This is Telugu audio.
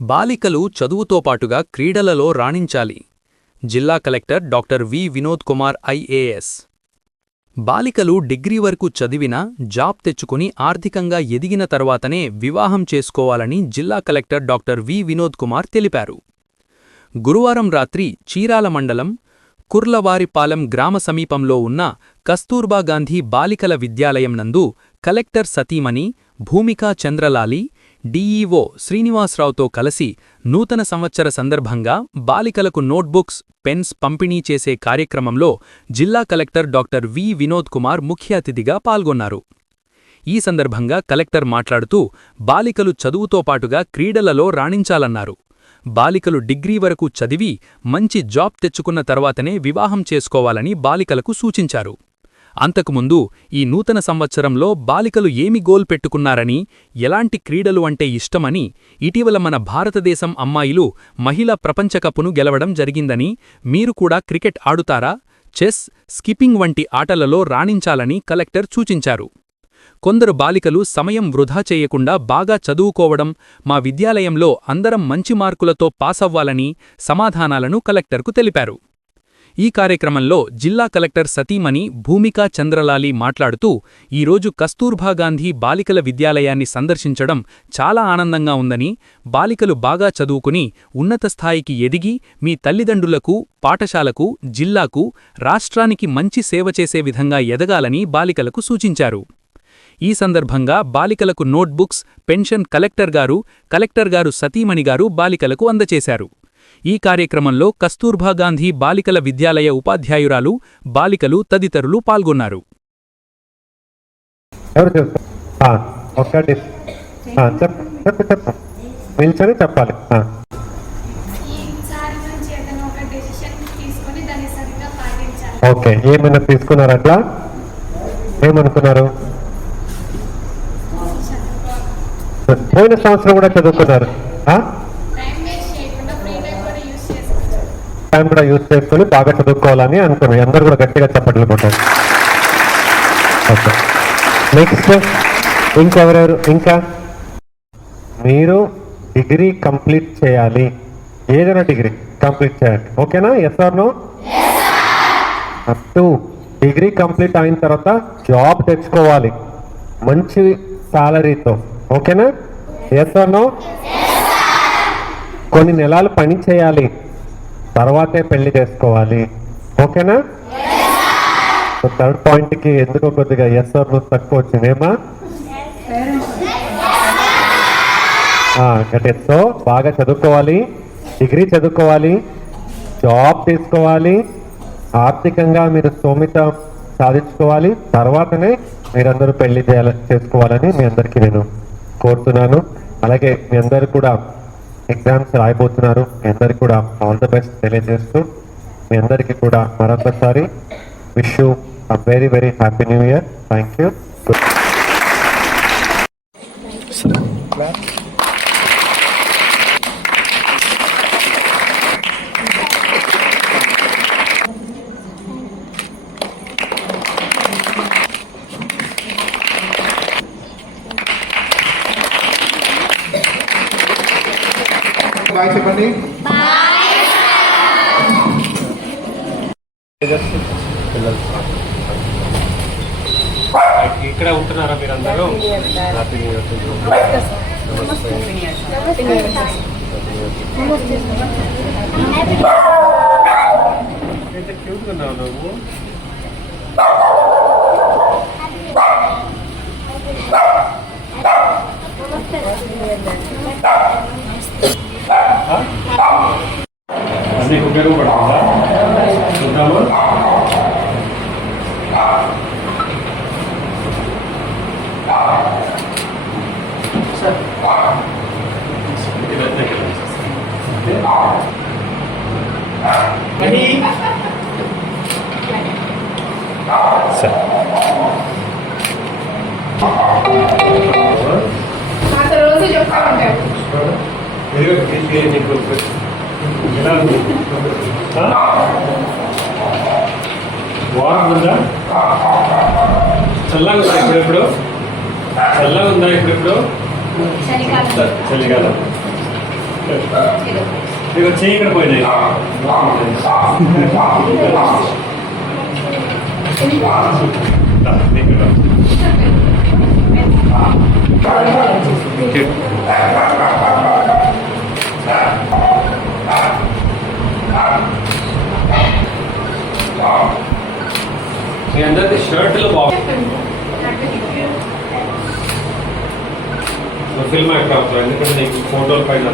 బాలికలు చదువుతో పాటుగా క్రీడలలో రాణించాలి. జిల్లా collector doctor V. Vinod Kumar IAS. బాలికలు డిగ్రీ వరకు చదివినా జాబ్ తెచ్చుకుని ఆర్థికంగా ఎదిగిన తర్వాతనే వివాహం చేసుకోవాలని జిల్లా collector doctor V. Vinod Kumar తెలిపారు. గురువారం రాత్రి చీరాల మండలం కుర్లవారిపాలెం గ్రామ సమీపంలో ఉన్న కస్తూర్బా గాంధీ బాలికల విద్యాలయం నందు కలెక్టర్ సతీమణి భూమికా చంద్రలాలి డీఈఓ శ్రీనివాసరావుతో కలిసి నూతన సంవత్సర సందర్భంగా బాలికలకు నోట్బుక్స్ పెన్స్ పంపిణీ చేసే కార్యక్రమంలో జిల్లా collector doctor V Vinod Kumar ముఖ్య అతిథిగా పాల్గొన్నారు. ఈ సందర్భంగా కలెక్టర్ మాట్లాడుతూ బాలికలు చదువుతో పాటుగా క్రీడలలో రాణించాలన్నారు. బాలికలు డిగ్రీ వరకు చదివి మంచి జాబ్ తెచ్చుకున్న తర్వాతనే వివాహం చేసుకోవాలని బాలికలకు సూచించారు. అంతకుముందు ఈ నూతన సంవత్సరంలో బాలికలు ఏమి గోల్ పెట్టుకున్నారని ఎలాంటి క్రీడలు అంటే ఇష్టమని ఇటీవల మన భారతదేశం అమ్మాయిలు మహిళా ప్రపంచకప్పును గెలవడం జరిగిందని మీరు కూడా క్రికెట్ ఆడుతారా చెస్ స్కిప్పింగ్ వంటి ఆటలలో రాణించాలని కలెక్టర్ సూచించారు. కొందరు బాలికలు సమయం వృధా చేయకుండా బాగా చదువుకోవడం మా విద్యాలయంలో అందరం మంచి మార్కులతో పాసవ్వాలని సమాధానాలను కలెక్టర్కు తెలిపారు. ఈ కార్యక్రమంలో జిల్లా కలెక్టర్ సతీమణి భూమికా చంద్రలాలి మాట్లాడుతూ ఈరోజు కస్తూర్బా గాంధీ బాలికల విద్యాలయాన్ని సందర్శించడం చాలా ఆనందంగా ఉందని బాలికలు బాగా చదువుకుని ఉన్నత స్థాయికి ఎదిగి మీ తల్లిదండ్రులకు పాఠశాలకు జిల్లాకు రాష్ట్రానికి మంచి సేవ చేసే విధంగా ఎదగాలని బాలికలకు సూచించారు. ఈ సందర్భంగా బాలికలకు నోట్బుక్స్ పెన్షన్ కలెక్టర్ గారు కలెక్టర్ గారు సతీమణి గారు బాలికలకు అందచేశారు ఈ కార్యక్రమంలో కస్తూర్బా గాంధీ బాలికల విద్యాలయ ఉపాధ్యాయురాలు బాలికలు తదితరులు పాల్గొన్నారు. చెప్పాలి. ఓకే ఏమైనా తీసుకున్నారు అట్లా? ఏమనుకున్నారు? పోయిన సంవత్సరం కూడా చదువుకున్నారు ఆ? టైం వేస్ట్ చేయకుండా ఫ్రీ టైం కూడా యూస్ చేసుకోవచ్చు టైం కూడా యూజ్ చేసుకుని బాగా చదువుకోవాలని అనుకున్నాను. అందరూ కూడా గట్టిగా చప్పట్లు కొట్టారు. ఓకే నెక్స్ట్ ఇంకెవరెవరు? ఇంకా? మీరు డిగ్రీ కంప్లీట్ చేయాలి. ఏదైనా డిగ్రీ కంప్లీట్ చేయాలి. ఓకేనా? Yes or no to degree complete అయిన తర్వాత జాబ్ తెచ్చుకోవాలి. మంచి సాలరీతో. ఓకేనా? ఎస్ ఆర్ నో కొన్ని నెలలు పని చేయాలి. తర్వాతే పెళ్ళి చేసుకోవాలి. ఓకేనా? థర్డ్ పాయింట్కి ఎందుకో కొద్దిగా ఎస్ ఆర్ నో తక్కువ వచ్చిందేమా గట్ సో బాగా చదువుకోవాలి. డిగ్రీ చదువుకోవాలి. జాబ్ తీసుకోవాలి. ఆర్థికంగా మీరు స్తోమిత సాధించుకోవాలి. తర్వాతనే మీరందరూ పెళ్ళి చేయాలి చేసుకోవాలని మీ అందరికీ నేను కోరుతున్నాను. అలాగే మీ అందరు కూడా ఎగ్జామ్స్ రాయబోతున్నారు. మీ అందరికి కూడా ఆల్ ద బెస్ట్ తెలియజేస్తూ మీ అందరికీ కూడా మరొకసారి wish you a very very happy new year thank you bye చెప్పండి. ఇక్కడ ఉంటున్నారా మీరందరూ? ఇయర్ ఎంత క్యూట్గా ఉన్నావు నువ్వు? ఉపయోగపడుతుందా చూద్దామా. రోజు చెప్తా ఉంటారు వారం ఉందా చల్లగా ఉందా ఇప్పుడెప్పుడు? చల్లగా ఉందా ఇప్పుడెప్పుడు? చలికాలం. చలికాలం. ఇక చేయి ఇక్కడ పోయినాయి. దా, నీకు మీ అందరికి షర్ట్లు బాగుంది. ఫిల్మ్ యాక్టర్ అవుతారు ఎందుకంటే నీకు ఫోటోల పైన